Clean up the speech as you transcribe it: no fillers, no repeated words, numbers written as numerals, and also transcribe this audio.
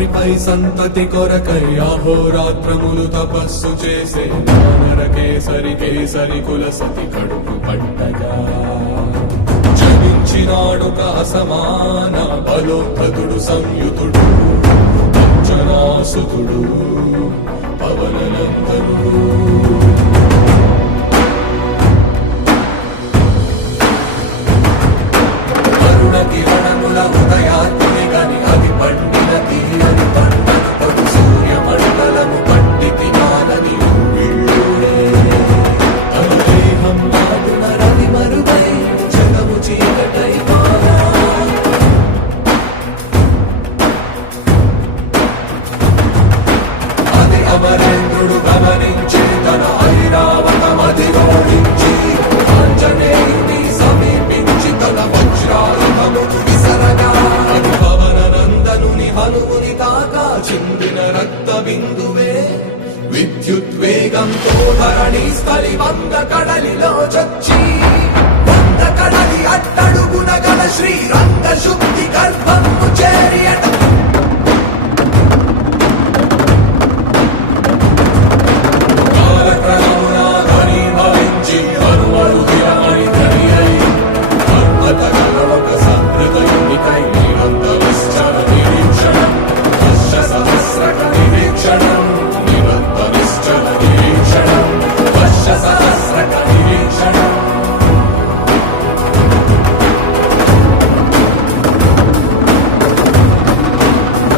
రాత్రిపై సంతతి కొరకై అహోరాత్రములు తపస్సు చేసే వానర కేసరి కేసరి కుల సతి కడుపు పట్టగా జనించినాడొక అసమాన బలోద్ధతుడు సంయుతుడు అంజనాసుతుడు పవననందనుడు. కిరణముల ఉదయాత్మి గని అది పండిన తీరని పంటను పడు సూర్యమండలము పట్టి తినాలని దేహం నాటున రవి మరుగై జగము చీకటై మారా. అది అమరేంద్రుడు గమనించి తన ఐరావతమది ఓడించి ఆంజనేయుని సమీపించి తన వజ్రాయుధము విసరగా అది పవననందనుని హనుముని తాకా చిందిన రక్త బిందువే విద్యుద్వేగంతో ధరణి స్థలి వంద కడలిలో చొచ్చి వంద కడలి అట్టడుగున గల శ్రీరంగ శుద్ధి గర్భము చేరియట